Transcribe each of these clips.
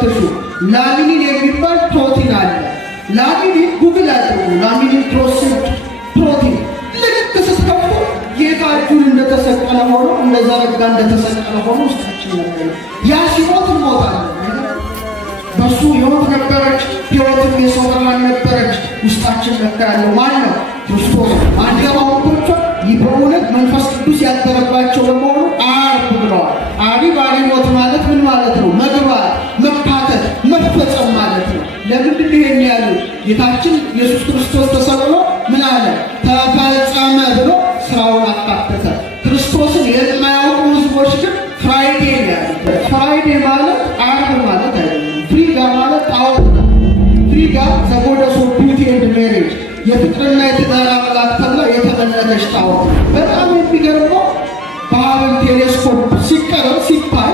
ፈትሹ። ላሚኒን የሚባል ፕሮቲን አለ። ላሚኒን ጉግል አድርጉ። ላሚኒን ፕሮቲን ልክ ስትከፍቱ ጌታ እጁን እንደተሰቀለ ሆኖ እንደዘረጋ እንደተሰቀለ ሆኖ ውስጣችን ነበር። ያ ሲሞት እንሞታለን። በሱ ሕይወት ነበረች፣ ሕይወትም የሰው ብርሃን ነበረች። ውስጣችን ነካ ያለው ማን ነው? ክርስቶስ። አንገባውቶቿ በእውነት መንፈስ ቅዱስ ያደረባቸው በመሆኑ አርብ ብለዋል። አሪቦት ማለት ምን ማለት ነው? መግባት፣ መካተት፣ መፈጸም ማለት ነው። ለምንድን ይሄን ያሉት? ጌታችን ኢየሱስ ክርስቶስ ተሰቅሎ ምን አለ? ተፈጸመ ብሎ ስራውን አካተተ። ክርስቶስን የማያውቁ ህዝቦች ግን ፍራይዴ ነው ያሉት። ፍራይዴ ማለት አርብ ማለት አይደለም። ፍሪጋ ማለት ጣዖት ነው። ፍሪጋ ዘጎደስ ኦፍ ቢዩቲ ኤንድ ሜሬጅ የፍቅርና የትዳር አምላክ ተብላ የተመለከች ጣዖት ነው። በጣም የሚገርመው በሀብል ቴሌስኮፕ ሲቀረብ ሲታይ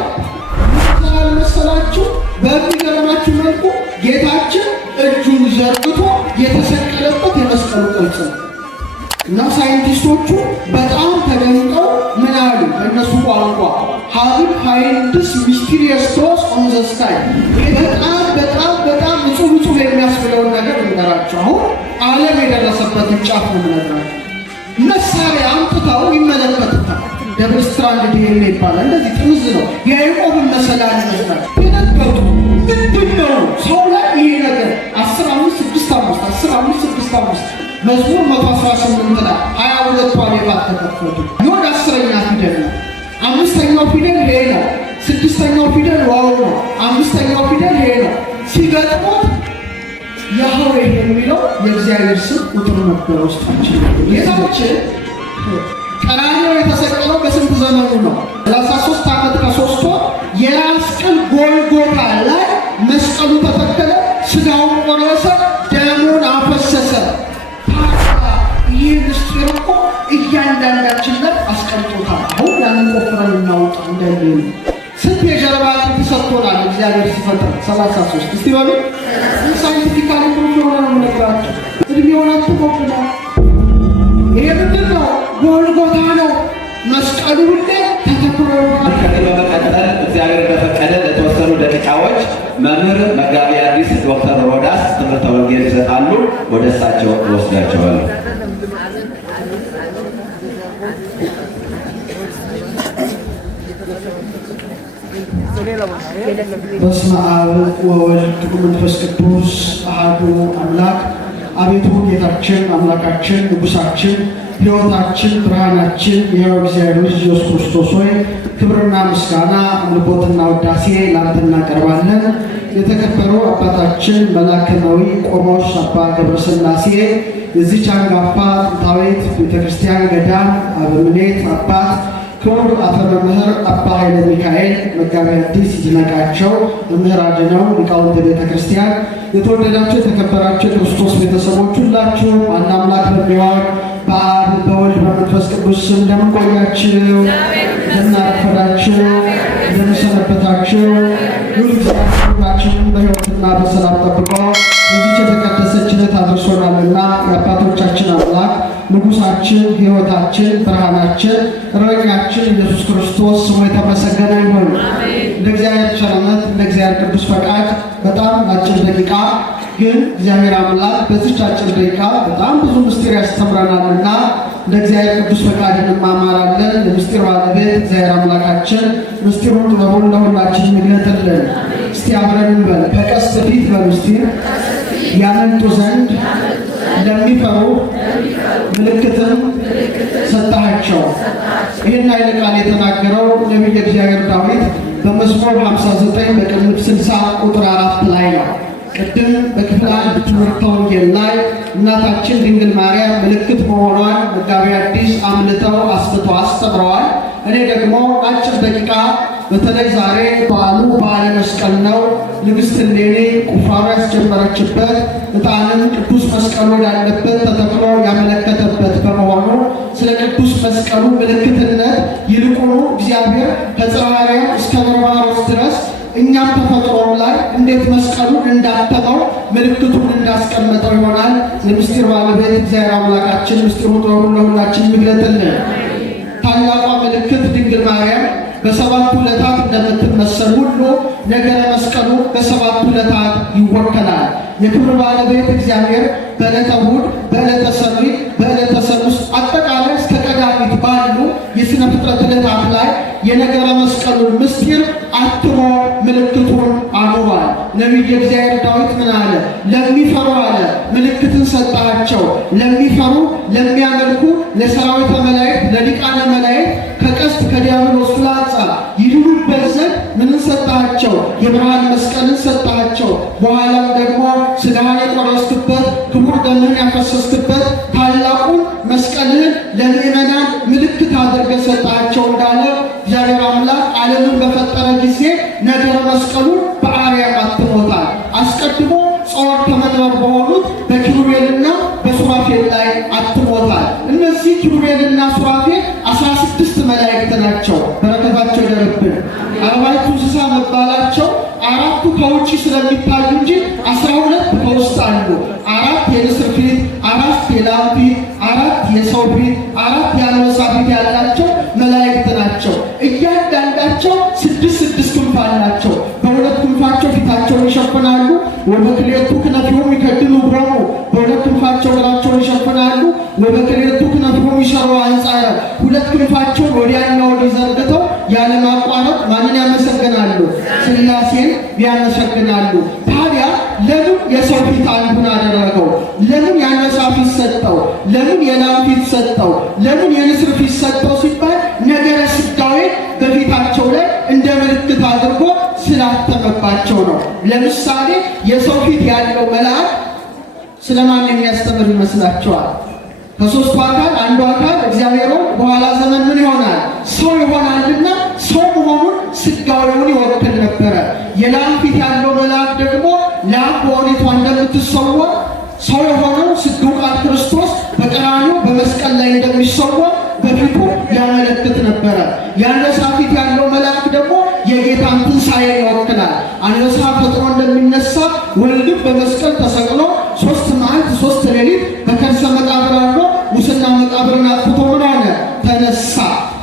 መሰላችሁ። በሚገርማችሁ መልኩ ጌታችን እጁን ዘርግቶ የተሰቀለበት የመስቀሉ ቅርጽ ነው እና ሳይንቲስቶቹ በጣም ተደንቀው ምን አሉ? በእነሱ ቋንቋ ሀብል ሃይንድስ ሚስቲሪየስ ክሮስ ኦን ዘ ስካይ። በጣም ንጹህ የሚያስብለውን ነገር እንገራቸው። አሁን ዓለም የደረሰበትን ጫፍ ነው የምነግራቸው። መሳሪያ አምጥተው ይመለከቱታል። ደብል ስትራንድ ዲኤንኤ ይባላል። እንደዚህ ጥምዝ ነው። የያዕቆብን መሰላል ይመስላል። የነገሩ ምንድን ነው ሰው ላይ ይሄ ነገር 15:6 መዝሙር 118 ላይ 22 ሌባት ተከፈቱ። ዮድ 10ኛ ፊደል ነው። 5ኛው ፊደል ሄ ነው። 6ኛው ፊደል ዋው ነው። 5ኛው ፊደል ሄ ነው። ሲገጥሙት ያህዌ የሚለው የእግዚአብሔር ስም ቁጥር ነበር ውስጣችን። ጌታችን ቀራንዮ የተሰቀለው በስንት ዘመኑ ነው? 33 ዓመት ከ3 ወር የራስ ቅል ጎልጎታ ላይ መስቀሉ ተተከለ። ስጋውን ቆረሰ፣ ደሙን አፈሰሰ። ይህ ምስጢር እኮ እያንዳንዳችን ላይ አስቀምጦታል። አሁን ያንን ቆፍረን እናውጣ። እንደዚህ ስንት የጀርባ አጥንት ሰጥቶናል እግዚአብሔር ሲፈጥር 33። እስቲ በሉ ሳይንቲፊካሊ ፕሩፍ የሆነ ነው የምነግራቸው። እድሜውናችሁ ቆፍናል። ይሄ ምንድን ነው? ጎልጎታ ነው። መስቀሉ ሁሌ ተተክሎ በመቀጠል እግዚአብሔር በፈቀደ ለተወሰኑ ደቂቃዎች መምህር መጋቢ አዲስ ዶክተር ሮዳስ ትምህርተ ወንጌል ይሰጣሉ። ወደ እሳቸው ወስዳቸዋለሁ። በስመ አብ ወወልድ ወመንፈስ ቅዱስ አሐዱ አምላክ። አቤቱ ጌታችን አምላካችን ንጉሳችን ሕይወታችን ብርሃናችን የሕያው እግዚአብሔር ልጅ ኢየሱስ ክርስቶስ ሆይ ክብርና ምስጋና አምልኮትና ውዳሴ ላንተ እናቀርባለን። የተከበሩ አባታችን መላከናዊ ቆሞስ አባ ገብረስላሴ የዚህች አንጋፋ ጥንታዊት ቤተክርስቲያን ገዳም አበምኔት አባት ክቡር አፈ መምህር አባ ኃይለ ሚካኤል መጋቢ አዲስ ይድነቃቸው መምህር አድነው ሊቃውንተ ቤተክርስቲያን፣ የተወደዳችሁ የተከበራችሁ የክርስቶስ ቤተሰቦች ሁላችሁ አንድ አምላክ በሚሆን በአብ በወልድ በመንፈስ ቅዱስ ስም እንደምን ቆያችሁ? እንደምን አረፈዳችሁ? እንደምን ሰነበታችሁ? ሁላችንም በሕይወትና በሰላም ጠብቆ እዚች የተቀደሰች ዕለት አድርሶናልና የአባቶቻችን አምላክ ንጉሳችን ሕይወታችን ብርሃናችን እረኛችን ኢየሱስ ክርስቶስ ስሙ የተመሰገነ ይሁን። እንደ እግዚአብሔር ቸርነት እንደ እግዚአብሔር ቅዱስ ፈቃድ በጣም አጭር ደቂቃ ግን እግዚአብሔር አምላክ በዚች አጭር ደቂቃ በጣም ብዙ ምስጢር ያስተምረናልና እንደ እግዚአብሔር ቅዱስ ፈቃድ እንማማራለን። ለምስጢር ባለቤት እግዚአብሔር አምላካችን ምስጢሩን ጥበቡን ለሁላችን ይግለጥልን። እስቲ አብረን እንበል። ከቀስት ፊት በምስጢር ያመልጡ ዘንድ ለሚፈሩ ምልክትን ሰጣቸው። ይህን ኃይለ ቃል የተናገረው ነቢየ እግዚአብሔር ዳዊት በመዝሙር 59 በቅንፍ 60 ቁጥር 4 ላይ ነው። ቅድም በክፍል 1 ትምህርተ ወንጌል ላይ እናታችን ድንግል ማርያም ምልክት መሆኗን መጋቢ አዲስ አምልተው አስፍተው አስተምረዋል። እኔ ደግሞ አጭር ደቂቃ በተለይ ዛሬ በዓሉ በዓለ መስቀል ነው። ንግሥት እሌኒ ቁፋሮ ያስጀመረችበት ዕጣንም ቅዱስ መስቀሉ ያለበት ተተክሎ ያመለከተበት በመሆኑ ስለ ቅዱስ መስቀሉ ምልክትነት ይልቁኑ እግዚአብሔር ከጽርሐ አርያም እስከ በርባሮስ ድረስ እኛም ተፈጥሮም ላይ እንዴት መስቀሉን እንዳተመው ምልክቱን እንዳስቀመጠው ይሆናል። የምስጢር ባለቤት እግዚአብሔር አምላካችን ምስጢሩን ለሁላችን ይግለጥልን። ታላቋ ምልክት ድንግል ማርያም በሰባቱ ዕለታት እንደምትመሰል ሁሉ ነገረ መስቀሉ በሰባቱ ዕለታት ይወከላል። የክብር ባለቤት እግዚአብሔር በዕለተ እሑድ፣ በዕለተ ሰንበት፣ በዕለተ ሰሉስ አጠቃላይ እስከ ቀዳሚት ባሉ የሥነ ፍጥረት ዕለታት ላይ የነገረ መስቀሉን ምስጢር አትሞ ምልክቱን አኑሯል። ነቢየ እግዚአብሔር ዳዊት ምን አለ? ለሚፈሩ አለ ምልክትን ሰጣቸው። ለሚፈሩ ለሚያመልኩ ለሰራዊተ መላእክት ለሊቃነ መላእክት ከቀስት ከዲያብሎስ ፍላጻ ይድኑበት ዘንድ ምንን ሰጣቸው? የብርሃን መስቀልን ሰጣቸው። በኋላም ደግሞ ሥጋህን የቆረስክበት ክቡር ደምህን ያፈሰስክበት ታላቁን መስቀልህን ለምእመናን ምልክት አድርገህ ሰጣቸው እንዳለ እግዚአብሔር አምላክ ዓለምን በፈጠረ ጊዜ ነገረ መስቀሉን በአርያም አትሞታል። አስቀድሞ ጸወርተ መንበር በሆኑት በኪሩቤልና በሱራፌል ላይ አትሞታል። እነዚህ ኪሩቤልና ሱራፌል 16 መላእክት ናቸው። በረከታቸው ይደርብን። አርባዕቱ እንስሳ መባላቸው አራቱ ከውጭ ስለሚታዩ እንጂ 12 ከውስጥ አሉ። 4 የንስር ፊት፣ 4 የላም ፊት፣ 4 የሰው ፊት፣ 4 የአንበሳ ፊት ያላቸው መላእክት ናቸው። እያንዳንዳቸው 6 ክንፍ አላቸው። በሁለት ክንፋቸው ፊታቸውን ይሸፍናሉ። ወበክልኤቱ ክነፊሆሙ ይከድኑ እግሮሙ፣ በሁለት ክንፋቸው እግራቸውን ይሸፍናሉ። ወበክልኤቱ ክነፊሆሙ ይሠሩ አንጻረ፣ ሁለት ክንፋቸውን ወዲያና ወዲህ ዘርግተው ያለማቋረጥ ማንን ያመሰግናሉ? ሥላሴን ያመሰግናሉ። ታዲያ ለምን የሰው ፊት አንዱን አደረገው? ለምን የአንበሳ ፊት ሰጠው? ለምን የላም ፊት ሰጠው? ለምን የንስር ፊት ሰጠው ሲባል ነገረ ሥጋዌ በፊታቸው ላይ እንደ ምልክት አድርጎ ስላተመባቸው ነው። ለምሳሌ የሰው ፊት ያለው መልአክ ስለማን የሚያስተምር ይመስላችኋል? ከሦስቱ አካል አንዱ አካል እግዚአብሔር በኋላ ዘመን ምን ይሆናል? ሰው ይሆናልና ሰው መሆኑን ሥጋዌውን ይወክል ነበረ። የላም ፊት ያለው መልአክ ደግሞ ላም በኦሪቷ እንደምትሰወር ሰው የሆነው ሥጋው ቃል ክርስቶስ በቀራንዮ በመስቀል ላይ እንደሚሰወር በፊቱ ያመለክት ነበረ። የአንበሳ ፊት ያለው መልአክ ደግሞ የጌታን ትንሣኤ ይወክላል። አንበሳ ፈጥኖ እንደሚነሳ ወልድም በመስቀል ተሰቅሎ 3 መዓልት 3 ሌሊት በከርሰ መቃብር አድሮ ሙስና መቃብርን አጥፍቶ ምን ሆነ? ተነሳ።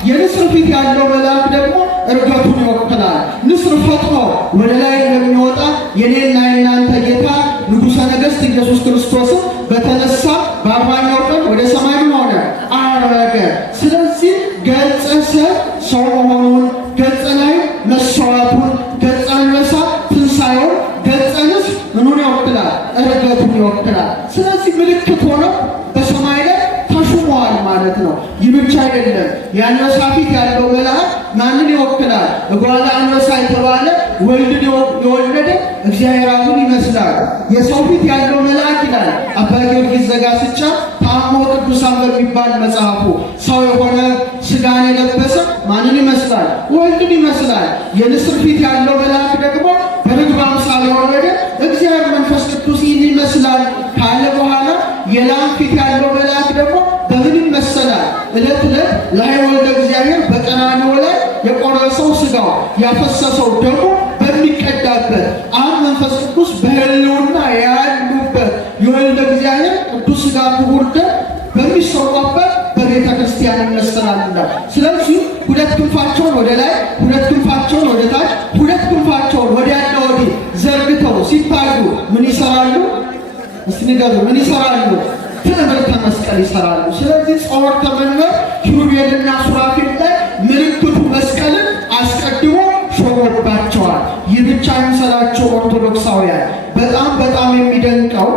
የንስር ፊት ያለው መልአክ ደግሞ እርገቱን ይወክላል። ንስር ፈጥኖ ወደ ላይ እንደሚወጣ የኔና የናንተ ጌታ ንጉሠ ነገሥት ኢየሱስ ክርስቶስም በተነሳ በ40ኛው ቀን ወደ ሰማይ ምን ሆነ? አረገ። ስለዚህ ገጸ ሰብ ሰው መሆኑን፣ ገጸ ላይ መሰዋቱን፣ ገጸ አንበሳ ትንሣኤውን፣ ገጸ ንስር ምኑን ይወክላል? እርገቱን ይወክላል። ስለዚህ ምልክት ሆነው በሰማይ ላይ ተሹመዋል ማለት ነው። ይህ ብቻ አይደለም። የአንበሳ ፊት ያለው መልአክ ማንን ይወክላል? እጓለ አንበሳ የተባለ ወልድን የወለደ እግዚአብሔር አብን ይመስላል። የሰው ፊት ያለው መልአክ ይላል አባ ጊዮርጊስ ዘጋስጫ ተአምሆ ቅዱሳን በሚባል መጽሐፉ ሰው የሆነ ሥጋን የለበሰ ማንን ይመስላል? ወልድን ይመስላል። የንስር ፊት ያለው መልአክ ደግሞ በርግብ አምሳል የወረደ እግዚአብሔር መንፈስ ቅዱስ ይህን ይመስላል ካለ በኋላ የላም ፊት ያለው መልአክ ደግሞ በምን ይመሰላል? ዕለት ዕለት ላይ ወልደ እግዚአብሔር በቀራንዮ ላይ የቆረሰው ሥጋው ያፈሰሰው ደግሞ በሚቀዳበት አብ መንፈስ ቅዱስ በሕልውና ያሉበት የወልደ እግዚአብሔር ቅዱስ ሥጋ ክቡር ደም በሚሰዋበት በቤተ ክርስቲያን ይመሰላልና። ስለዚህ ሁለት ክንፋቸውን ወደ ላይ፣ ሁለት ክንፋቸውን ወደ ታች፣ ሁለት ክንፋቸውን ወዲያና ወዲህ ዘርግተው ሲታዩ ምን ይሰራሉ? እስቲ ንገሩ፣ ምን ይሰራሉ? ትምህርተ መስቀል ይሰራሉ። ስለዚህ ጸወርተ መንበር ኪሩቤልና ሱራፌል ላይ ምልክቱ መስቀልን አስቀድሞ ሾሞባቸዋል። ይህ ብቻ ይምሰላቸው ኦርቶዶክሳውያን። በጣም የሚደንቀው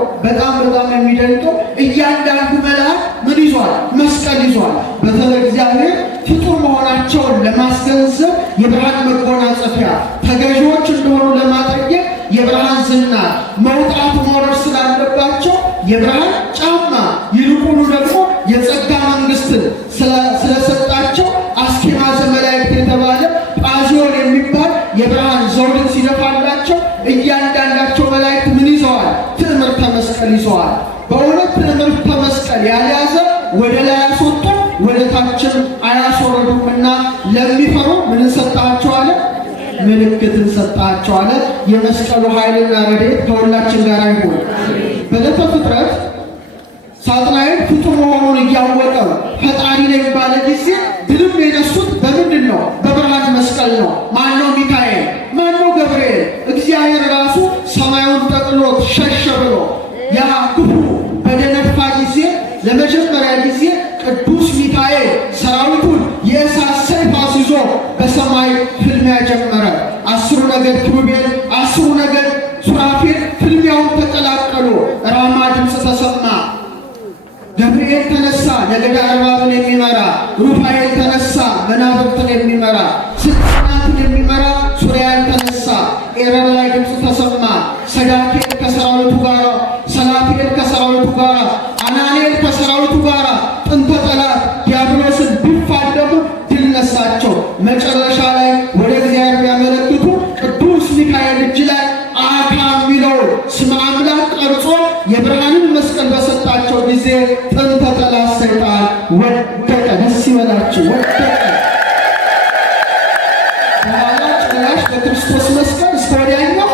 እያንዳንዱ መልአክ ምን ይዟል? መስቀል ይዟል። በተለይ እግዚአብሔር ፍጡር መሆናቸውን ለማስገንዘብ የብርሃን መጎናጸፊያ ተገዢዎች እንደሆኑ ለማጠየቅ የብርሃን ዝናር መውጣት መውረድ ስላለባቸው የብርሃን ጫማ ይልቁኑ ደግሞ የጸጋ መንግስትን ስለሰጣቸው አስኬማ ዘመላእክት የተባለ ጳዚዮን የሚባል የብርሃን ዘውድን ሲደፋላቸው እያንዳንዳቸው መላእክት ምን ይዘዋል? ትዕምርተ መስቀል ይዘዋል። በእውነት ትዕምርተ መስቀል ያልያዘ ወደ ላይ ያስወጡ ወደ ታችም አያስወረዱምና ለሚፈሩ ምን ሰጣቸው አለ? ምልክትን ሰጣቸው አለ። የመስቀሉ ኃይልና ረድኤት ከሁላችን ጋር ይሁን። በዕለተ ፍጥረት ሳጥናኤል ፍጡር መሆኑን እያወቀ ፈጣሪ ነኝ ባለ ጊዜ ድልም የነሱት በምንድን ነው? በብርሃን መስቀል ፍልሚያ ጀመረ። 10 ነገድ ኪሩቤል 10 ነገድ ሱራፌል ፍልሚያውን ተቀላቀሉ። ራማ ድምፅ ተሰማ። ገብርኤል ተነሳ፣ ነገደ አርባብን የሚመራ ሩፋኤል ተነሳ፣ መናብርትን የሚመራ ስልጣናትን የሚመራ ሱሪያል ተነሳ። ኤረር ላይ ድምፅ ተሰማ። ሰዳኬል ከሰራዊቱ ጋር፣ ሰላቴል ከሰራዊቱ ጋር፣ አናኔል ከሰራዊቱ ጋር ጥንተ ጠላት ዲያብሎስን ቢፋለሙ ድል ነሳቸው። መጨረሻ ላይ ወደ እግዚአብሔር ቢያመለክቱ ቅዱስ ሚካኤል እጅ ላይ አካ የሚለው ስመ አምላክ ቀርጾ የብርሃንን መስቀል በሰጣቸው ጊዜ ጥንተ ጠላት ሰይጣን ወደቀ። ደስ ይበላችሁ፣ ወደቀ። በኋላ ጭራሽ በክርስቶስ መስቀል እስከ ወዲያኛው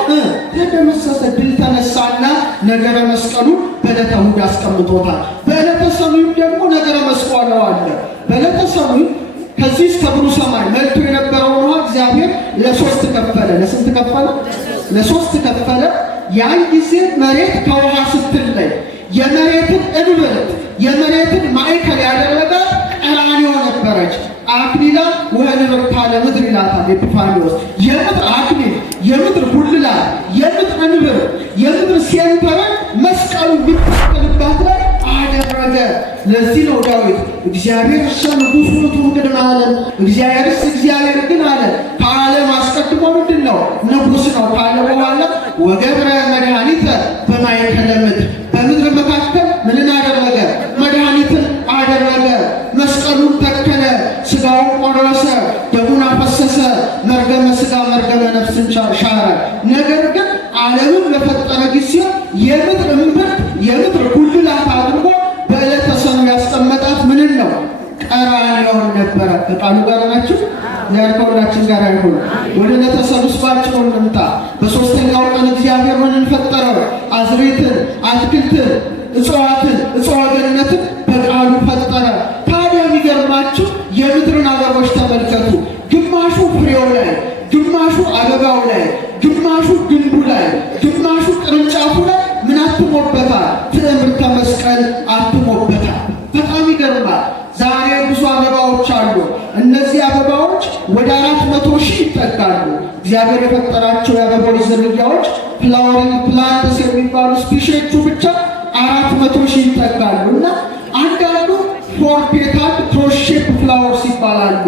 ተደመሰሰ። ድል ተነሳና ነገረ መስቀሉ በዕለተ እሑድ አስቀምጦታል። በዕለተ ሰኑይ ደግሞ ነገረ መስቀሉ አለ። በዕለተ ሰኑይ ከዚህ እስከ ብሩህ ሰማይ መልቶ የነበረውን ውሃ እግዚአብሔር ለሶስት ከፈለ። ለስንት ከፈለ? ለሶስት ከፈለ። ያን ጊዜ መሬት ከውሃ ስትለይ የመሬትን እንብርት የመሬትን ማዕከል ያደረጋት ቀራንዮ ነበረች። አክሊላ ወንብርታ ለምድር ይላታል ኤጲፋንዮስ። የምድር አክሊል፣ የምድር ጉልላት፣ የምድር እንብርት፣ የምድር ሴንተርን መስቀሉ ቢተከልባት ላይ አደረገ። ለዚህ ነው ዳዊት እግዚአብሔር ንጉሥ ውእቱ ቅድመ ዓለም፣ እግዚአብሔርስ እግዚአብሔር ግን አለ ከዓለም አስቀድሞ ምንድን ነው? ንጉሥ ነው ካለ በኋላ ወገብረ መድኃኒተ በማእከለ ምድር፣ በምድር መካከል ምንን አደረገ? መድኃኒትን አደረገ። መስቀሉን ተከለ፣ ሥጋውን ቆረሰ፣ ደሙን አፈሰሰ፣ መርገመ ሥጋ መርገመ ነፍስን ሻረ። ነገር ግን ዓለምን በፈጠረ ጊዜ የምድር እምብርት የምድር ጉልላት አድርጎ በዕለተ ሰኑይ ያስቀመጣት ምንን ነው? ቀራንዮን ነበረ። ከቃሉ ጋር ናችሁ? ከሁላችን ጋር አይሆን። ወደ ዕለተ ሰሉስ ባጭሩ እንምጣ። በሦስተኛው ቀን እግዚአብሔር ምንን ፈጠረው? አዝሬትን፣ አትክልትን፣ እጽዋትን፣ እጽዋ ገነትን በቃሉ ፈጠረ። ታዲያ የሚገርማችሁ የምድርን አበቦች ተመልከቱ። ግማሹ ፍሬው ላይ፣ ግማሹ አበባው ላይ፣ ግማሹ ግንዱ ላይ፣ ግማሹ ቅርንጫፉ ላይ ምን አትሞበታል? ትዕምርተ መስቀል አትሞበታል። በጣም ይገርማል። ዛሬ ብዙ አበባዎች አሉ። እነዚህ አበባዎች ወደ 400,000 ይጠጋሉ። እግዚአብሔር የፈጠራቸው የአበቦች ዝርያዎች ፍላወሪንግ ፕላንትስ የሚባሉ ስፒሺዎቹ ብቻ 400,000 ይጠጋሉ። እና አንዳንዱ ፎር ፔታል ክሮስ ሼፕ ፍላወርስ ይባላሉ።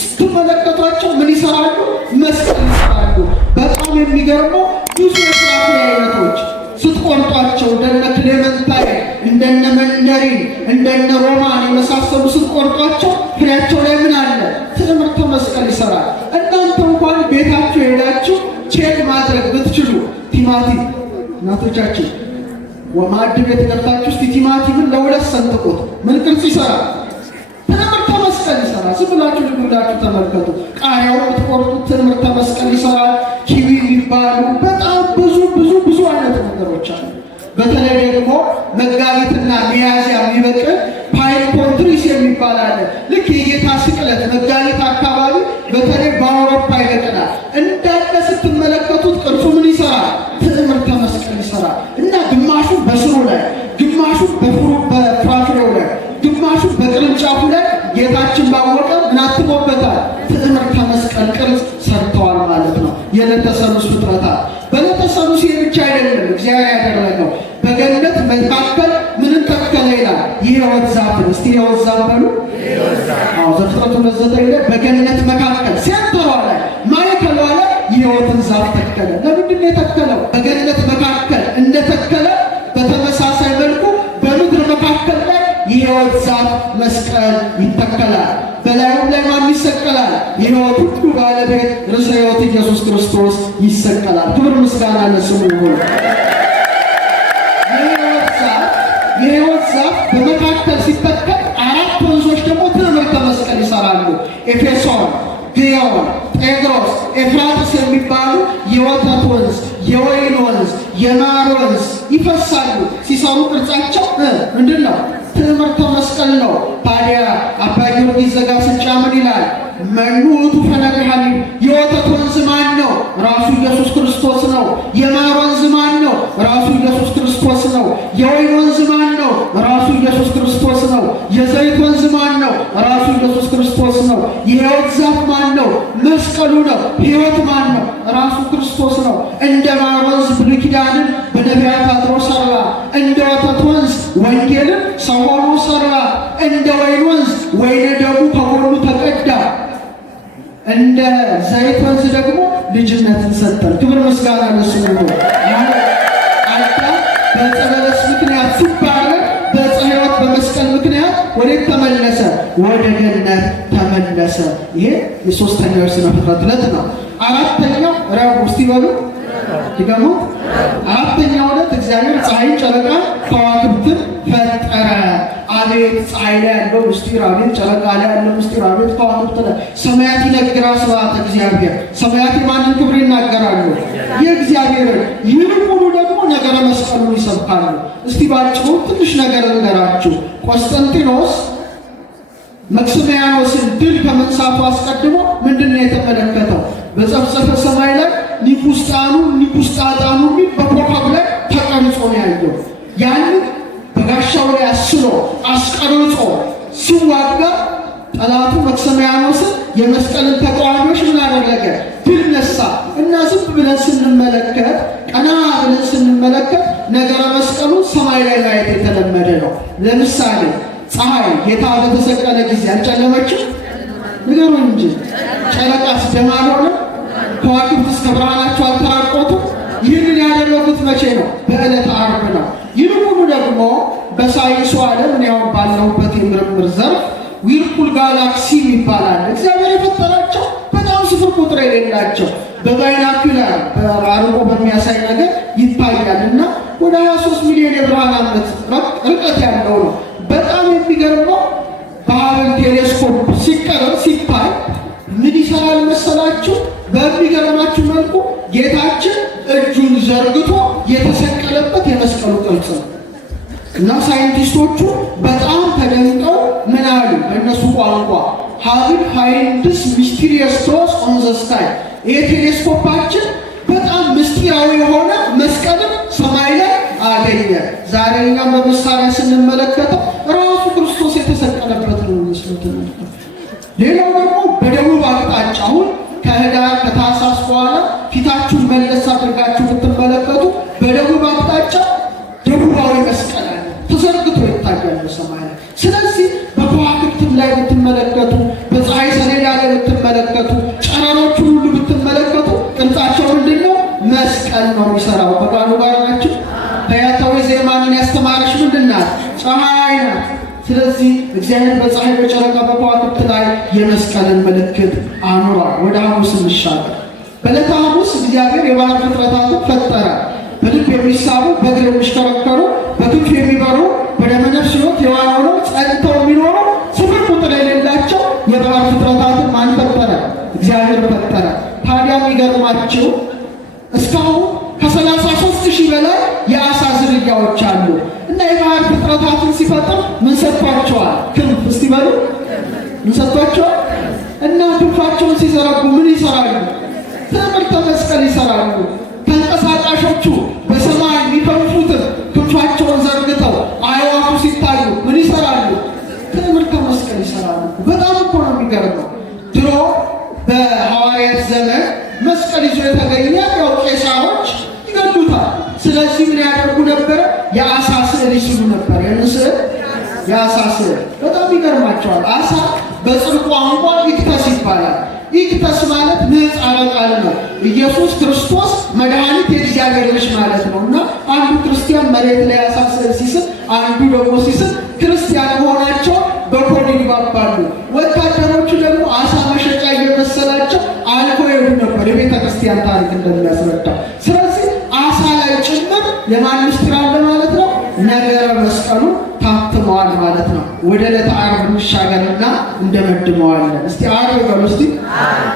ስትመለከቷቸው ምን ይሰራሉ? መስቀል ይሰራሉ። በጣም የሚገርመው ብዙ የፍራፍሬ አይነቶች ስትቆርጧቸው እንደነ ክሌመንታይን፣ እንደነ መንደሪን፣ እንደነ ሮማን የመሳሰሉ ስትቆርጧቸው ፍሬያቸው ላይ ምን አለ? ትዕምርተ መስቀል ይሰራል። እናንተ እንኳን ቤታችሁ ሄዳችሁ ቼክ ማድረግ ብትችሉ ቲማቲም እናቶቻችን ማዕድ ቤት ገብታችሁ እስቲ ቲማቲምን ለሁለት ሰንጥቁት፣ ምን ቅርጽ ይሰራል? ትዕምርተ መስቀል ይሰራል። ዝም ብላችሁ ልጉዳችሁ ተመልከቱ። ቃሪያው ብትቆርጡት ትዕምርተ መስቀል ይሰራል። ኪዊ የሚባሉ በጣም ብዙ አይነት ነገሮች አሉ። በተለይ ደግሞ መጋቢትና ሚያዝያ የሚበቅል ፓይን ኮንትሪስ የሚባል አለ። ልክ የጌታ ስቅለት መጋቢት አካባቢ በተለይ በአውሮፓ ይበቅላል። እንዳለ ስትመለከቱት ቅርጹ ምን ይሰራል? ትዕምርተ መስቀል ይሰራል። እና ግማሹ በስሩ ላይ፣ ግማሹ በፍራፍሬው ላይ፣ ግማሹ በቅርንጫፉ ላይ ጌታችን ባወቀ ምን አትሞበታል? ትዕምርተ መስቀል ቅርጽ ሰርተዋል ማለት ነው የዕለተ ሰሉስ ፍጥረታት። በዕለተ ሰሉስ ብቻ አይደለም እግዚአብሔር ያደረገው። በገነት መካከል ምንን ተከለ ይላል? የሕይወት ዛፍን። እስቲ የሕይወት ዛፍ በሉ። ዘፍጥረት 2:9 ላይ በገነት መካከል ሴንተሯ ላይ ማዕከሏ ላይ የሕይወትን ዛፍ ተከለ። ለምንድን ነው የተከለው? በገነት መካከል እንደተከለ በተመሳሳይ መልኩ በምድር መካከል ላይ የሕይወት ዛፍ መስቀል ይተከላል። በላዩም ላይ ማን ይሰቀላል? የሕይወት ሁሉ ባለቤት ርዕሰ ሕይወት ኢየሱስ ክርስቶስ ይሰቀላል። ክብር ምስጋና ለስሙ ይሁን። የሕይወት ዛፍ በመካከል ሲተከል 4 ወንዞች ደግሞ ትዕምርተ መስቀል ይሰራሉ። ኤፌሶን፣ ግዮን፣ ጤግሮስ፣ ኤፍራጥስ የሚባሉ የወተት ወንዝ፣ የወይን ወንዝ፣ የማር ወንዝ ይፈሳሉ። ሲሰሩ ቅርጻቸው ምንድን ነው? ትዕምርተ መስቀል ነው። ታዲያ አባ ጊዮርጊስ ዘጋስጫ ምን ይላል? መኑ ውእቱ ፈለገ ሐሊብ፣ የወተት ወንዝ ማን ነው? ራሱ ኢየሱስ ክርስቶስ ነው። የማር ወንዝ ማን ነው? ራሱ ኢየሱስ ክርስቶስ ነው። የወይን ወንዝ ማን ነው? ራሱ ኢየሱስ ክርስቶስ ነው። የዘይት ወንዝ ማን ነው? ራሱ ኢየሱስ ክርስቶስ ነው። የሕይወት ዛፍ ማን ነው? መስቀሉ ነው። ሕይወት ማን ነው? ራሱ ክርስቶስ ነው። እንደ ማር ወንዝ ብሉይ ኪዳንን በነቢያት አድሮ ሰራ። እንደ ወተት ወንዝ ወንጌልን ሰው ሆኖ ሰራ። እንደ ወይን ወንዝ ወይነ ደሙ ከጎኑ ተቀዳ። እንደ ዘይት ወንዝ ደግሞ ልጅነትን ሰጠን። ክብር ምስጋና ለእሱ ይሁን። አዳም በዕፀ በለስ ምክንያት ሲባረክ በዕፀ ሕይወት በመስቀል ምክንያት ወዴት ተመለሰ? ወደ ገነት ተመለሰ። ይሄ የሶስተኛው የሥነ ፍጥረት ዕለት ነው። አራተኛው ረቡዕ እስቲ በሉ ይገሙ። አራተኛው ዕለት እግዚአብሔር ፀሐይን፣ ጨረቃን፣ ከዋክብትን ፈጠረ። አቤት ፀሐይ ላይ ያለው ምስጢር! አቤት ጨረቃ ላይ ያለው ምስጢር! አቤት ከዋክብት ላይ! ሰማያት ይነግራ ስብሐተ እግዚአብሔር። ሰማያት የማንን ክብር ይናገራሉ? የእግዚአብሔርን። ይልቁኑ ደግሞ ነገረ መስቀሉን ይሰብካሉ። እስቲ ባጭሩ ትንሽ ነገር እንገራችሁ። ቆስጠንጢኖስ መክስሚያኖስን ድል ከመንሳቱ አስቀድሞ ምንድን ነው የተመለከተው? በጸፍጸፈ ሰማይ ላይ ኒኩስጣጣኑ የሚል በኮከብ ላይ ተቀርጾ ነው ያየው። ያንን በጋሻው ላይ አስቀርጾ ሲዋጋ ጠላቱ መክስሚያኖስን የመስቀልን ተቃዋሚዎች ምን አደረገ? ድል ነሳ። እና ዝም ብለን ስንመለከት፣ ቀና ብለን ስንመለከት ነገረ መስቀሉ ሰማይ ላይ ማየት የተለመደ ነው። ለምሳሌ ፀሐይ ጌታ በተሰቀለ ጊዜ አልጨለመችም? ንገሩን እንጂ። ጨረቃስ ደም አልሆነም? ከዋክብት እስከ ብርሃናቸው አልተራቆቱም? ይህንን ያደረጉት መቼ ነው? በዕለተ ዓርብ ነው። ይልቁኑ ደግሞ በሳይንሱ ዓለም እኔ አሁን ባለሁበት የምርምር ዘርፍ ዊርፑል ጋላክሲ ይባላል። እግዚአብሔር የፈጠራቸው በጣም ስፍር ቁጥር የሌላቸው በባይናኩላር በአርቆ በሚያሳይ ነገር ይታያል እና ወደ 23 ሚሊዮን የብርሃን ዓመት ርቀት ያለው ነው። በጣም የሚገርመው በሀብል ቴሌስኮፕ ሲቀረብ ሲታይ ምን ይሰራል መሰላችሁ? በሚገርማችሁ መልኩ ጌታችን እጁን ዘርግቶ የተሰቀለበት የመስቀሉ ቅርጽ ነው እና ሳይንቲስቶቹ በጣም ተደንቀው ምን አሉ? በእነሱ ቋንቋ ሀብል ሃይንድስ ሚስቲሪየስ ቶስ ኦን ዘ ስካይ። ይህ ቴሌስኮፓችን በጣም ምስጢራዊ የሆነ መስቀልን ሰማይ ላይ አገኘ። ዛሬ እኛም በመሳሪያ ስንመለከተው ራሱ ክርስቶስ የተሰቀለበት ነው መስሎት ነው። ሌላው ደግሞ በደቡብ አቅጣጫ አሁን ከህዳር ከታህሳስ በኋላ ፊታችሁን መለስ አድርጋችሁ ብትመለከቱ በደቡብ አቅጣጫ ደቡባዊ መስቀል አለ ተዘርግቶ ይታያል በሰማይ ላይ። ስለዚህ በከዋክብትም ላይ ብትመለከቱ፣ በፀሐይ ሰሌዳ ላይ ብትመለከቱ፣ ጨረሮቹን ሁሉ ብትመለከቱ ቅርጻቸው ምንድን ነው? መስቀል ነው የሚሰራው። በቃሉ ጋር ናቸው። በያታዊ ዜማንን ያስተማረች ምንድን ናት? ፀሐይ ናት። ስለዚህ እግዚአብሔር በፀሐይ በጨረቃ በከዋክብት ላይ የመስቀልን ምልክት አኑሯል። ወደ ሐሙስ እንሻገር። በዕለተ ሐሙስ እግዚአብሔር የባህር ፍጥረታትን ፈጠረ። በልብ የሚሳቡ በእግር የሚሽከረከሩ በክንፍ የሚበሩ በደመ ነፍስ ሕይወት የዋሉ ጸንተው የሚኖሩ ስፍር ቁጥር የሌላቸው የባህር ፍጥረታትን ማን ፈጠረ? እግዚአብሔር ፈጠረ። ታዲያ የሚገርማችሁ እስካሁን ከ33,000 በላይ የአሳ ዝርያዎች አሉ እና የባህር ፍጥረታትን ሲፈጥር ምን ሰጥቷቸዋል? ክንፍ። እስቲ በሉ ምን ሰጥቷቸዋል? እና ክንፋቸውን ሲዘረጉ ምን ይሰራሉ? ትምህርተ መስቀል ይሰራሉ። ተንቀሳቃሾቹ በሰማይ የሚከንፉትን ክንፋቸውን ዘርግተው አዕዋፉ ሲታዩ ምን ይሰራሉ? ትምህርተ መስቀል ይሰራሉ። በጣም እኮ ነው የሚገርመው። ድሮ በሐዋርያት ዘመን መስቀል ይዞ የተገኘ ያው ቄሳሮች ይገሉታል። ስለዚህ ምን ያደርጉ ነበረ? የአሳ ስዕል ይስሉ ነበር። ይህን ስዕል የአሳ ስዕል በጣም ይገርማቸዋል። አሳ በጽር ቋንቋ ኢክተስ ይባላል። ኢክተስ ማለት ምህጻረ ቃል ነው። ኢየሱስ ክርስቶስ መድኃኒት የእግዚአብሔር ልጅ ማለት ነው እና አንዱ ክርስቲያን መሬት ላይ አሳ ስዕል ሲስል፣ አንዱ ደግሞ ሲስል ክርስቲያን መሆናቸው በኮድ ይግባባሉ። ወታደሮቹ ደግሞ አሳ መሸጫ እየመሰላቸው አልፎ ይሄዱ ነበር፣ የቤተ ክርስቲያን ታሪክ እንደሚያስረዳው። ስለዚህ አሳ ላይ ጭምር የማን ምስጢር አለ ማለት ነው? ነገረ መስቀሉ ታትመዋል ማለት ነው። ወደ ዕለተ ዓርብ እንሻገርና እንደመድመዋለን። እስቲ ዓርብ በሉ። እስቲ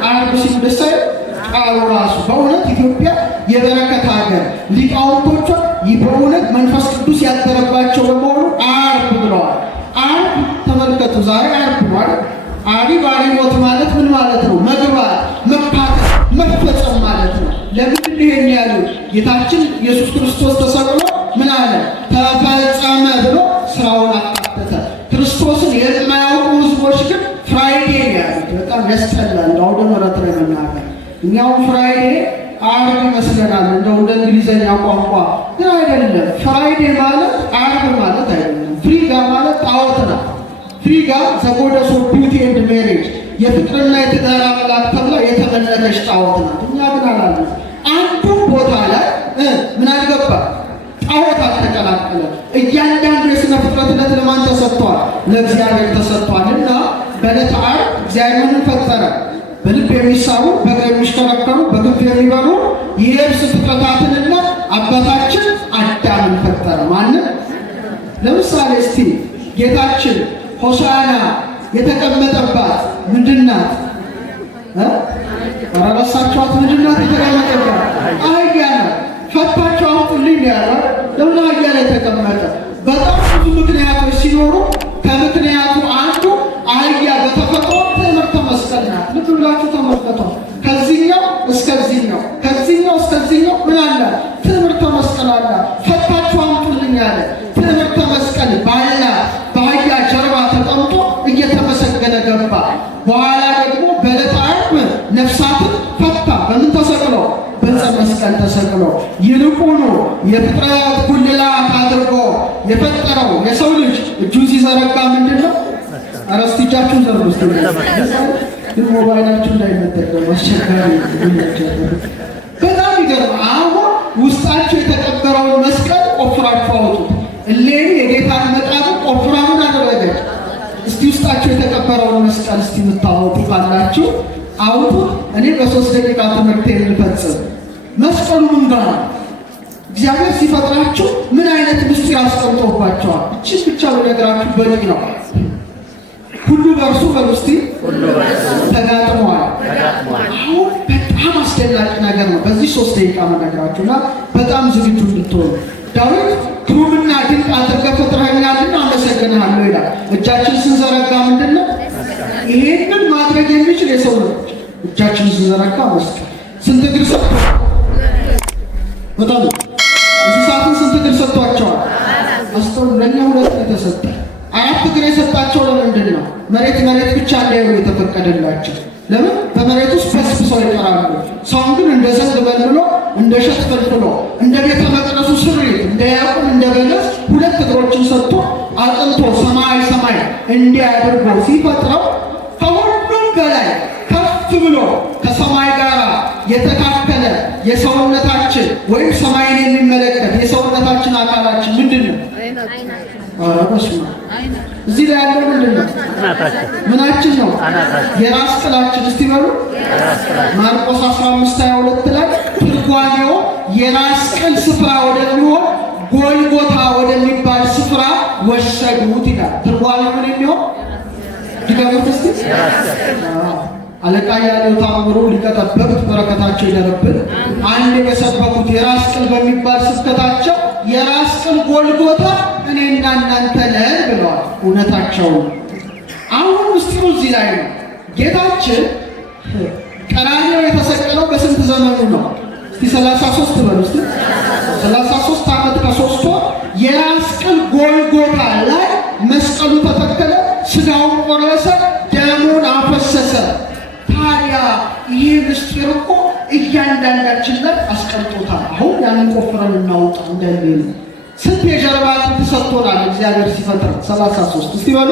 ዓርብ ሲሉ ደስ አይል? ቃሉ ራሱ በእውነት ኢትዮጵያ የበረከት ሀገር፣ ሊቃውንቶቿ በእውነት መንፈስ ቅዱስ ያደረባቸው በመሆኑ ዓርብ ብለዋል። ዓርብ ተመልከቱ፣ ዛሬ ዓርብ ነው አይደል? ዓርብ ዓርቦት ማለት ምን ማለት ነው? መግባት፣ መካተት፣ መፈጸም ማለት ነው። ለምንድን ይሄን ያሉት? ጌታችን ኢየሱስ ክርስቶስ ተሰቅሎ ምን አለ? ተፈጸመ ብሎ ስራውን አካተተ። ክርስቶስን የማያውቁ ሕዝቦች ግን ፍራይዴ ያሉት በጣም ያስጠላል። አውደ ምሕረት ላይ መናገር እኛው ፍራይዴ ዓርብ ይመስለናል እንደው እንደ እንግሊዘኛ ቋንቋ ግን አይደለም። ፍራይዴ ማለት ዓርብ ማለት አይደለም። ፍሪጋ ማለት ጣዖት ነው። ፍሪጋ ዘጎደስ ኦፍ ቢዩቲ ኤንድ ሜሬጅ የፍቅርና የትዳር አምላክ ተብላ የተመለከች ጣዖት ናት። እኛ ግን አላለም። አንዱ ቦታ ላይ ምን አልገባ ጣዖት አልተቀላቀለም። እያንዳንዱ የሥነ ፍጥረትነት ለማን ተሰጥቷል? ለእግዚአብሔር ተሰጥቷል። እና በዕለተ ዓርብ እግዚአብሔርን ፈጠረ። በልብ የሚሳቡ በእግር የሚሽከረከሩ በክንፍ የሚበሩ የየብስ ፍጥረታትንና አባታችን አዳምን ፈጠረ። ማንም ለምሳሌ እስቲ ጌታችን ሆሳዕና የተቀመጠባት ምንድናት? አረሳችኋት? ምንድናት የተቀመጠባት? አህያ ናት። ፈታቸው አምጡልኝ ያለው ለምን አህያ ላይ ተቀመጠ? በጣም ብዙ ምክንያቶች ሲኖሩ ከምክንያቱ አንዱ አህያ በተፈጥሮ ትምህርተ መስቀል ናት። ልብ ብላችሁ ተመልከቱ። ከዚህኛው እስከዚህኛው ከዚህኛው እስከዚህኛው ምን አለ? ትምህርተ መስቀል አለ። ፈታችሁ አምጡልኝ አለ። ትምህርተ መስቀል ባላ በአህያ ጀርባ ተቀምጦ እየተመሰገነ ገባ። በኋላ ደግሞ በዕለተ ዓርብ ነፍሳትን ፈታ። በምን ተሰቅሎ? በዕፀ መስቀል ተሰቅሎ። ይልቁኑ የፍጥረት ጉልላት አድርጎ የፈጠረው የሰው ልጅ እጁን ሲዘረጋ ምንድን ነው? ኧረ እስቲ እጃችሁን ዘርጉ። እስቲ ግን ሞባይላችሁ እንዳይመጠቀም አስቸጋሪ። በጣም ይገርም። አሁን ውስጣችሁ የተቀበረውን መስቀል ቆፍራችሁ አውጡት። እሌኒ የጌታን መቃብር ቆፍራ ምን አደረገች? እስቲ ውስጣችሁ የተቀበረውን መስቀል እስቲ የምታወጡ ካላችሁ አውጡት። እኔ በ3 ደቂቃ ትምህርቴን ልፈጽም። መስቀሉ ምን ጋር ነው? እግዚአብሔር ሲፈጥራችሁ ምን አይነት ምስጢር አስቀምጦባቸዋል? እቺን ብቻ በነገራችሁ በቂ ነው። ሁሉ በእርሱ በውስቲ ተጋጥመዋል። አሁን በጣም አስደናቂ ነገር ነው። በዚህ 3 ደቂቃ መነግራችሁና በጣም ዝግጁ እንድትሆኑ። ዳዊት ግሩምና ድንቅ አድርገህ ፈጥረኸኛልና አመሰግንሃለሁ ይላል። እጃችን ስንዘረጋ ምንድን ነው? ይሄንን ማድረግ የሚችል የሰው ልጅ እጃችን ስንዘረጋ መስቀል። ስንት እግር ሰጥቶ በጣም እንስሳትን ስንት እግር ሰጥቷቸዋል? አስተውሉ። ለእኛ 2 የተሰጠ 4 እግር የሰጣቸው ለምንድን ነው? መሬት ብቻ እንዳይሆኑ የተፈቀደላቸው። ለምን? በመሬት ውስጥ በስብሰው ይቀራሉ። ሰውን ግን እንደ ዘንግ መልምሎ እንደ እሸት ፈልፍሎ እንደ ቤተ መቅደሱ ስሪት እንደ ያዕቆብ እንደ በለስ 2 እግሮችን ሰጥቶ አጥንቶ ሰማይ እንዲያደርጎ ሲፈጥረው ከሁሉም በላይ ከፍ ብሎ ከሰማይ ጋር የተካከለ የሰውነታችን ወይም ሰማይን የሚመለከት የሰውነታችን አካላችን ምንድን ነው? እዚህ ላይ ያለው ምንድን ነው? ምናችን ነው? የራስ ቅላችን። እስቲ በሉ ማርቆስ 15:22 ላይ ትርጓሜው የራስ ቅል ስፍራ ወደሚሆን ጎልጎታ ወደሚባል ስፍራ ወሰዱት ይላል። ትርጓሜው ምን የሚሆን ድገሙት እስቲ። አለቃ ያለው ታምሩ ሊቀጠበብት በረከታቸው ይደርብን። አንድ የሰበኩት የራስ ቅል በሚባል ስብከታቸው የራስ ቅል ጎልጎታ እኔና እናንተ ነን ብለዋል። እውነታቸው። አሁን ምስጢሩ እዚህ ላይ ነው። ጌታችን ቀራንዮ የተሰቀለው በስንት ዘመኑ ነው? እስቲ 33 በሉ እስቲ 33 ዓመት ከ3 ወር የራስ ቅል ጎልጎታ ላይ መስቀሉ ተተከለ። ስጋውን ቆረሰ፣ ደሙን አፈሰሰ። ታዲያ ይህ ምስጢር እኮ እያንዳንዳችን ላይ አስቀምጦታል። አሁን ያንን ቆፍረን እናውጣ እንደሌለ ስንት የጀርባ አጥንት ተሰጥቶናል እግዚአብሔር ሲፈጥር 33። እስቲ በሉ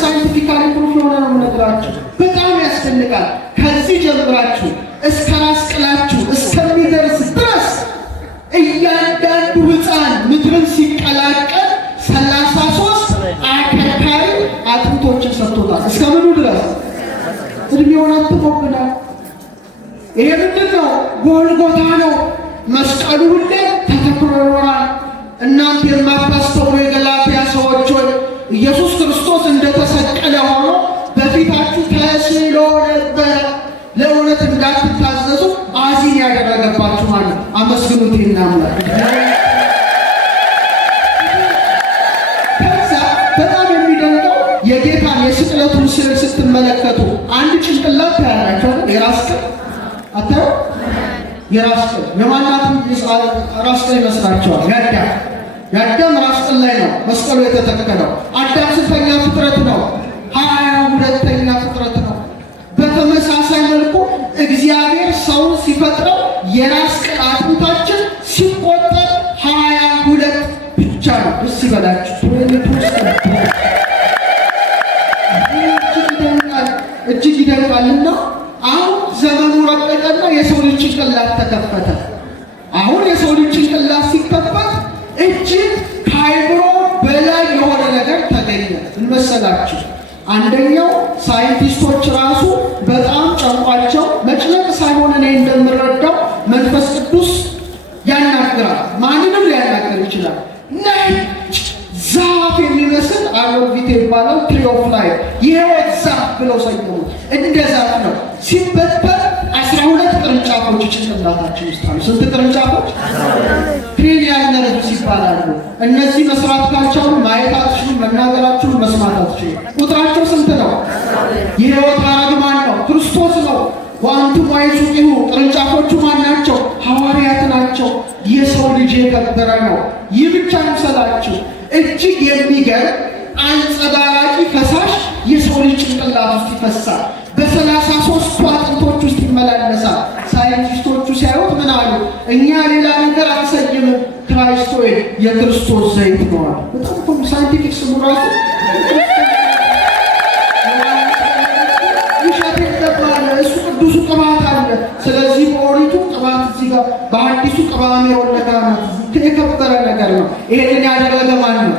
ሳይንቲፊካሊ ፕሩፍ የሆነ ነው የምነግራችሁ። በጣም ያስደንቃል። ከዚህ ጀምራችሁ እስከ ራስ ቅላችሁ እስከሚደርስ ድረስ እያንዳንዱ ሕፃን ምድርን ሲቀላቀል 33 አከርካሪ አጥንቶችን ሰጥቶታል። እስከ ምኑ ድረስ? እድሜውን አትሞብናል። ይሄ ምንድን ነው? ጎልጎታ ነው። መስቀሉ ሁሌ ተተክሎ ይኖራል። እናንተ የማታስተውሉ የገላትያ ሰዎች ሆይ ኢየሱስ ክርስቶስ እንደተሰቀለ ሆኖ በፊታችሁ ተስሎ ነበረ። ለእውነት እንዳትታዘዙ አዚም ያደረገባችሁ ማለት አመስግኑት ይናምላል። ከዛ በጣም የሚደንቀው የጌታን የስቅለቱን ስዕል ስትመለከቱ አንድ ጭንቅላት ያላቸው የራስ ቅል አታዩ? የራስ ቅል የማናት ራስ ቅል ይመስላችኋል? የአዳም ራስ ቅል ላይ ነው መስቀሉ የተተከለው። አዳም ስንተኛ ፍጥረት ነው? 22ኛ ፍጥረት ነው። በተመሳሳይ መልኩ እግዚአብሔር ሰውን ሲፈጥረው የራስ ቅል አጥንታችን ሲቆጠር 22 ብቻ ነው። ደስ ይበላችሁ። እጅግ ይደንቃልና አሁን ዘመኑ ረቀቀና የሰው ልጅ ጭንቅላት ተከፈተ። አሁን የሰው ልጅ ጭንቅላት ሲከፈት እጅግ ከአእምሮ በላይ የሆነ ነገር ተገኘ። እንመሰላችሁ አንደኛው ሳይንቲስቶች ራሱ በጣም ጨንቋቸው መጭነቅ ሳይሆን እኔ እንደምረዳው መንፈስ ቅዱስ ያናግራል። ማንንም ሊያናገር ይችላል። ነጭ ዛፍ የሚመስል አሎቪቴ ይባላል። ትሪ ኦፍ ላይፍ የሕይወት ዛፍ ብለው ሰየሙት። እንደ ዛፍ ነው። ሲበተን 12 ቅርንጫፎች ጭንቅላታችን ውስጥ አሉ። ስንት ቅርንጫፎች? ክሬኒያል ነርቭስ ይባላሉ። እነዚህ መስራት ካልቻሉ ማየት አትችሉም፣ መናገር አትችሉም፣ መስማት አትችሉም። ቁጥራቸው ስንት ነው? የሕይወት ሐረግ ማን ነው? ክርስቶስ ነው። ወአንቱም አይሱቂሁ ቅርንጫፎቹ ማን ናቸው? ሐዋርያት ናቸው። የሰው ልጅ የከበረ ነው። ይህ ብቻ ይምሰላችሁ፣ እጅግ የሚገርም አንጸባራቂ ፈሳሽ የሰው ልጅ ጭንቅላት ውስጥ ይፈሳል። በ33 አጥንቶች ውስጥ ይመላለሳል። ሳይንቲስቶቹ ሲያዩት ምን አሉ? እኛ ሌላ ነገር አንሰይምም፣ ክራይስት ኦይል የክርስቶስ ዘይት ነው አሉ። በጣም ሳይንቲፊክ ስሙ ራሱ እሱ ቅዱሱ ቅባት አለ። ስለዚህ በኦሪቱ ቅባት እዚህ ጋር በአዲሱ ቅባሜ ወለጋናት የከበረ ነገር ነው። ይሄንን ያደረገ ማን ነው?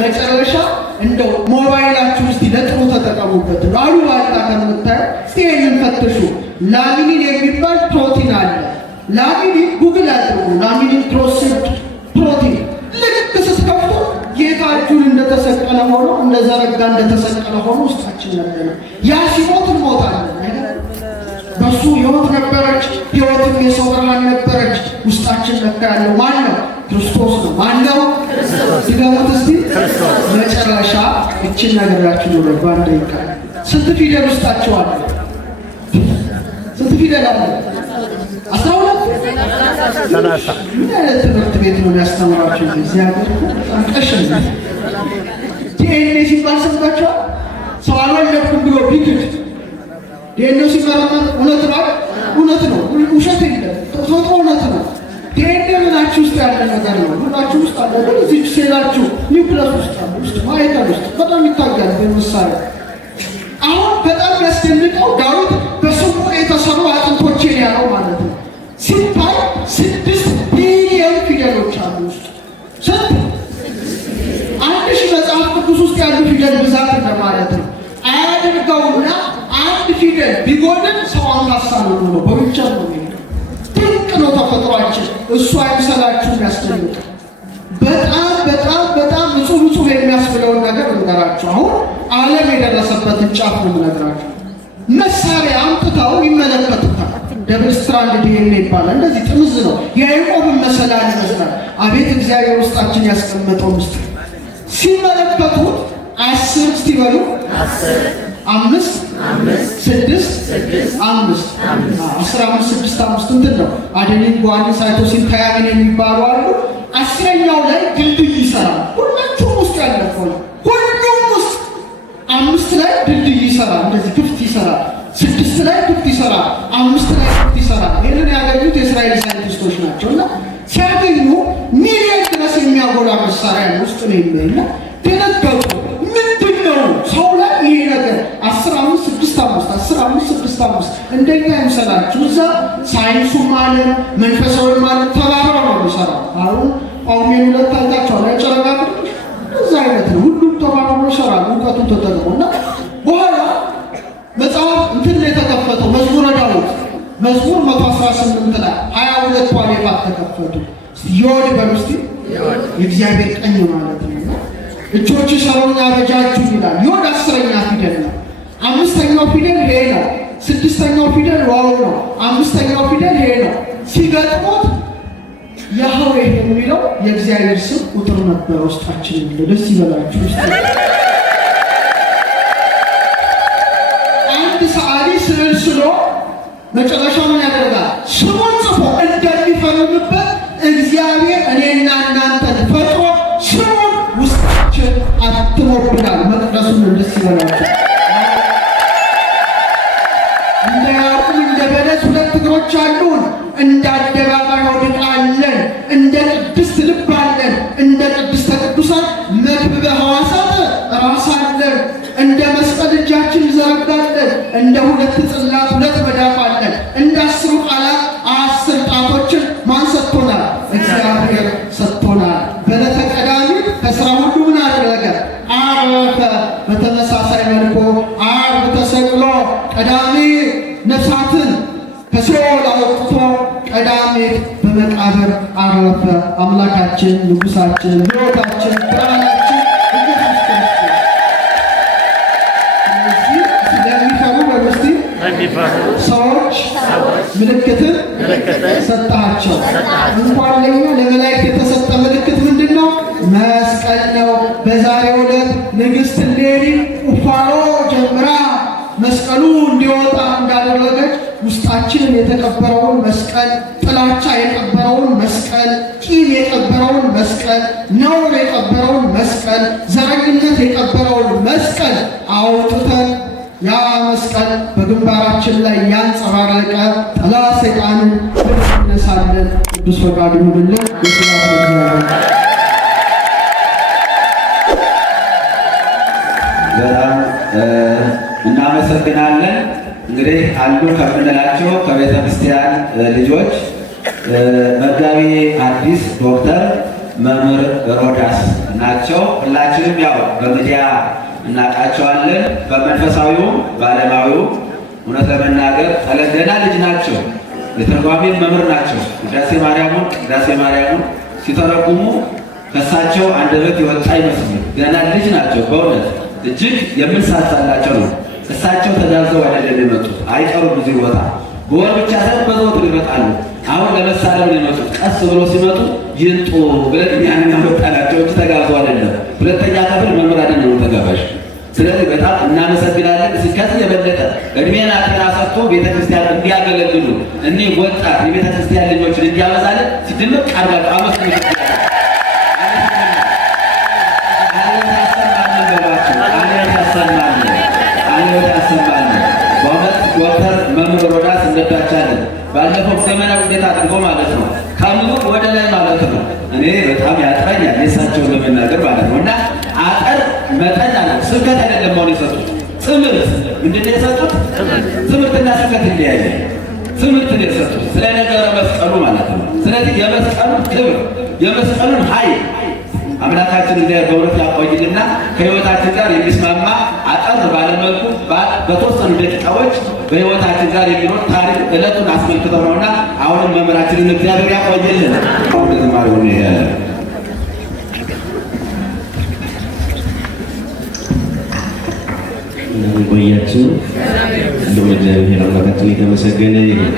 መጨረሻ እንደው ሞባይላችሁ ውስጥ ለጥሩ ተጠቀሙበት። አሉ ባልታ ከምታዩ ይሄንን ፈትሹ። ላሚኒን የሚባል ፕሮቲን አለ። ላሚኒን ጉግል አድርጉ። ላሚኒን ፕሮሰስድ ፕሮቲን ልክ ስትከፍቱ ጌታ እጁን እንደተሰቀለ ሆኖ እንደዘረጋ እንደተሰቀለ ሆኖ ውስጣችን ያለ ያ ሲሞት እንሞታለን። በሱ ሕይወት ነበረች። ሕይወትም የሰው ብርሃን ነበረች። ውስጣችን ነካ ያለው ማን ነው? ክርስቶስ ነው። ማን ነው? ሲገሙት እስቲ መጨረሻ እችን ነገራችሁ ነው። በአንድ ይቃል ስንት ፊደል ውስጣቸው አለ? ስንት ፊደል አለ? 12 ምን አይነት ትምህርት ቤት ነው ያስተምራችሁ? እግዚአብሔር አንቀሽን ዲኤንኤ ሲባል ሰምታችኋል? ሰው አልወለድኩም ብሎ ቢክድ ዲኤንኤ ሲመረመር እውነት ነው፣ እውነት ነው፣ ውሸት የለም፣ ተፈጥሮ እውነት ነው። ዲኤንኤ ምናችሁ ውስጥ ያለ ነገር ነው። ምናችሁ ውስጥ አለ። እዚህ ሴላችሁ ኒውክለስ ውስጥ አለ፣ ውስጥ ማይከል ውስጥ በጣም ይታያል። በምሳሌ አሁን በጣም ያስደንቀው ዳዊት በስውር የተሰሩ አጥንቶቼን ያለው ማለት ነው። ሲታይ 6 ቢሊዮን ፊደሎች አሉ ውስጥ። ስንት? 1000 መጽሐፍ ቅዱስ ውስጥ ያሉ ፊደል ብዛት እንደማለት ነው። አያድርገውና አንድ ፊደል ቢጎድል ሰው አንካሳ ነው ነው በብቻ ነው። ድንቅ ነው ተፈጥሯችን። እሱ አይምሰላችሁ ያስደንቅ። በጣም በጣም በጣም ንጹህ የሚያስብለውን ነገር እንገራችሁ። አሁን ዓለም የደረሰበትን ጫፍ ነው የምነግራችሁ። መሳሪያ አምጥተው ይመለከቱታል። ደብል ስትራንድ ዲኤንኤ ይባላል። እንደዚህ ጥምዝ ነው። የያዕቆብን መሰላል ይመስላል። አቤት እግዚአብሔር ውስጣችን ያስቀመጠው ምስጢር ሲመለከቱት 10 እስቲ በሉ 10 5 6 5 15 6 5 እንትን ነው። አደኒን ጓኒ ሳይቶሲን ታያሚን የሚባሉ አሉ። 10ኛው ላይ ድልድይ ይሰራል። ሁላችሁም ውስጥ ያለፈው ነው። ሁሉም ውስጥ 5 ላይ ድልድይ ይሰራል። እንደዚህ ክፍት ይሰራል። 6 ላይ ክፍት ይሰራል። 5 ላይ ክፍት ይሰራል። ይህንን ያገኙት የእስራኤል ሳይንቲስቶች ናቸው። እና ሲያገኙ ሚሊዮን ድረስ የሚያጎላ መሳሪያ ውስጥ ነው የሚልና ደነገጡ። ምንድን ነው ሰው ላይ ይሄ ነገር 10 5 6 5 10 5 6 5 እንደኛ ይምሰላችሁ። እዛ ሳይንሱም ማለት መንፈሳዊ ማለት ተባብረው ነው የሚሰራው። አሁን ጳውሜን 2 ታይታችኋል። ያጨረጋ እዛ አይነት ነው። ሁሉም ተባብረው ይሰራሉ እውቀቱን ተጠቅሞና በኋላ መጽሐፍ እንትን ላይ ተከፈተው መዝሙረ ዳዊት መዝሙር 118 ላይ 22 ዋሌታት ተከፈቱ። ዮድ በምስቲ የእግዚአብሔር ቀኝ ማለት ነው። እጆች ሰሩኝ አበጃጁ ይላል። ዮድ 10ኛ ፊደል ነው። 5ኛው ፊደል ሄ ነው። 6ኛው ፊደል ዋው ነው። 5ኛው ፊደል ሄ ነው። ሲገጥሙት ያህዌ የሚለው የእግዚአብሔር ስም ቁጥር ነበር ውስጣችን። ደስ ይበላችሁ። አንድ ሰዓሊ ስዕል ስሎ መጨረሻ ምን ያደርጋል? ስሙን ጽፎ እንደሚፈርምበት እግዚአብሔር እኔና እናንተን ፈጥሮ ስሙን ውስጣችን አትሞብናል። መቅደሱን ደስ ይበላችሁ። እንደ በለስ ሁለት እግሮች አሉን፣ እንደ አደባባይ ሆድ አለን፣ እንደ ቅድስት ልብ አለን፣ እንደ ቅድስተ ቅዱሳን መክብበ ሕዋሳት ራስ አለን፣ እንደ መስቀል እጃችን እንዘረጋለን፣ እንደ ሁለት ጽላት ሁለት መዳፍ አለን፣ እንደ 10 ቃላት 10 ጣቶችን ማን ሰጥቶናል? እግዚአብሔር ሰጥቶናል። በዕለተ ቀዳሚት ከሥራ ሁሉ ምን አደረገ? አረፈ። በተመሳሳይ መልኩ ዓርብ ተሰቅሎ ቀዳሚ ነፍሳትን ከሲኦል አውጥቶ ቀዳሚት በመቃብር አረፈ። አምላካችን ንጉሣችን ሕይወታችን ብርሃናችን ኢየሱስ ክርስቶስ። ስለዚህ ስለሚፈሩ በውስጥ ሰዎች ምልክትን ሰጣቸው። እንኳን ለኛ ለመላእክት የተሰጠ ምልክት ምንድን ነው? መስቀል ነው። በዛሬው ዕለት ንግሥት እሌኒ ቁፋሮ ጀምራ መስቀሉ እንዲወጣ እንዳደረገች ውስጣችንን የተቀበረውን መስቀል፣ ጥላቻ የቀበረውን መስቀል፣ ቂም የቀበረውን መስቀል፣ ነውር የቀበረውን መስቀል፣ ዘረኝነት የቀበረውን መስቀል አውጥተን ያ መስቀል በግንባራችን ላይ ያንጸባረቀ ጠላት ሰይጣንን እንነሳለን። ቅዱስ ፈቃዱ ይሁንልን። በጣም እናመሰግናለን። እንግዲህ አሉ ከምንላቸው ከቤተ ክርስቲያን ልጆች መጋቢ ሐዲስ ዶክተር መምህር ሮዳስ ናቸው። ሁላችንም ያው በሚዲያ እናውቃቸዋለን። በመንፈሳዊውም በዓለማዊው እውነት ለመናገር ገና ልጅ ናቸው። የትርጓሜ መምህር ናቸው። ቅዳሴ ማርያሙን ሲተረጉሙ ከእሳቸው አንደበት የወጣ አይመስልም። ገና ልጅ ናቸው። በእውነት እጅግ የምንሳሳላቸው ነው። እሳቸው ተጋብዘው አይደለም የመጡት፣ አይቀሩም ብዙ ቦታ በወር ብቻ ሳይሆን በዘወትር ይመጣሉ። አሁን ለመሳለም ነው የመጡት። ቀስ ብሎ ሲመጡ ይንጡ ብለን እኛን እናመጣናቸው እንጂ ተጋብዘው አይደለም። ሁለተኛ ክፍል መምህር አይደለም ተጋባዥ። ስለዚህ በጣም እናመሰግናለን። ከዚህ የበለጠ እድሜና ጤና ሰጥቶ ቤተክርስቲያን እንዲያገለግሉ እኒህ ወጣት የቤተክርስቲያን ልጆችን እንዲያበዛልን ሲድምቅ አድርጋችሁ አመስግኑ። ዶክተር መምህር ሮዳስ እንወዳቻለን። ባለፈው ዘመናዊ ሁኔታ አድርጎ ማለት ነው ከምኑ ወደ ላይ ማለት ነው። እኔ በጣም ያጥረኛል የእሳቸውን ለመናገር ማለት ነው። እና አጠር መጠን አለ። ስብከት አይደለም አሁን የሰጡት ትምህርት። ምንድን ነው የሰጡት? ትምህርትና ስብከት ይለያያል። ትምህርት ነው የሰጡት ስለ ነገረ መስቀሉ ማለት ነው። ስለዚህ የመስቀሉን ክብር የመስቀሉን ኃይል አምላካችን እግዚአብሔር በእውነት ያቆይልና ከሕይወታችን ጋር የሚስማማ አጠር ባለመልኩ በተወሰኑ ደቂቃዎች በሕይወታችን ጋር የሚኖር ታሪክ ዕለቱን አስመልክተው ነውና አሁንም መምህራችንን እግዚአብሔር ያቆይልን። አሁን ዝማሬ ሆነ ያለ ቆያችሁ እንደው እግዚአብሔር አምላካችን የተመሰገነ ይሁን።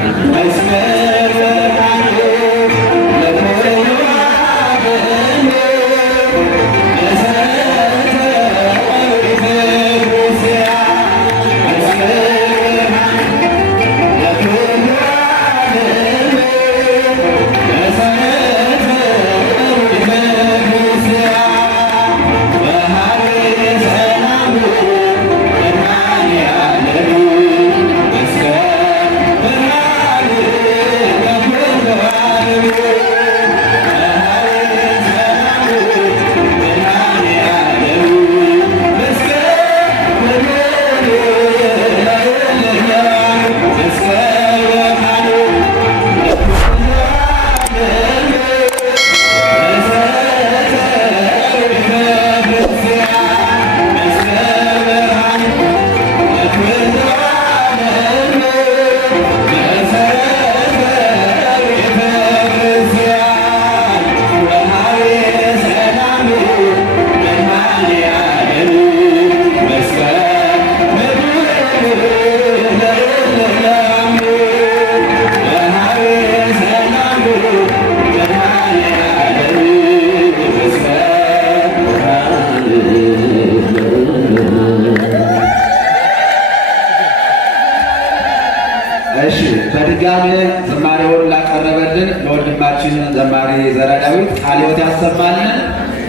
በድጋሜ ዝማሬውን ላቀረበልን ለወንድማችን ዘማሪ ዘራዳዊት ቃለ ሕይወት ያሰማልን፣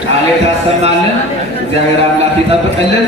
ቃለ ሕይወት ያሰማልን። እግዚአብሔር አምላክ ይጠብቅልን።